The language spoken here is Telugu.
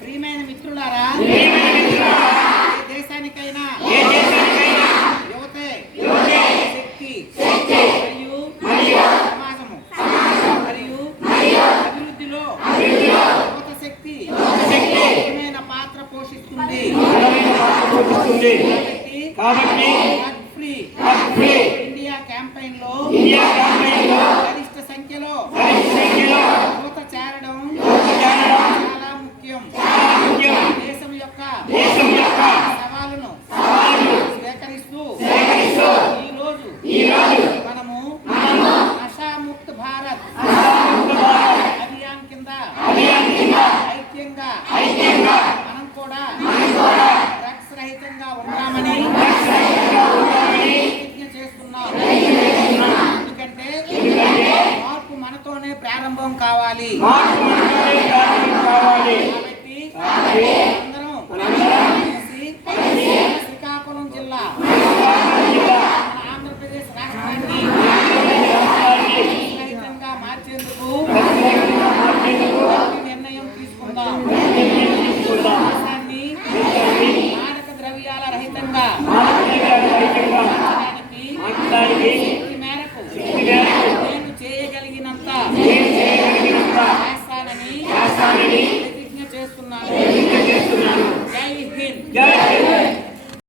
ప్రియమైన మిత్రులారా, దేశానికైనా యువతే శక్తి మరియు సమాజము మరియు అభివృద్ధిలో యువత శక్తి ముఖ్యమైన పాత్ర పోషిస్తుంది. కాబట్టి ఫ్రీ ఇండియా క్యాంపెయిన్ లో గరిష్ట సంఖ్యలో యువత చేరడం చాలా ముఖ్యం. దేశం యొక్క సవాలును స్వీకరిస్తూ ఈరోజు మనము నషాముక్త భారత్ అభియాన్ కింద ఐక్యంగా మనం కూడా డ్రగ్స్ రహితంగా ఉంటామని ప్రతిజ్ఞ చేస్తున్నాం. ఎందుకంటే మార్పు మనతోనే ప్రారంభం కావాలి. కాబట్టి అందరం శ్రీకాకుళం జిల్లా ఆంధ్రప్రదేశ్ రాష్ట్రాన్ని రహితంగా మార్చేందుకు నిర్ణయం తీసుకుందాం. దేశాన్ని మాదక ద్రవ్యాల రహితంగా మార్చడానికి శక్తి మేరకు నేను చేయగలిగినంత చేస్తానని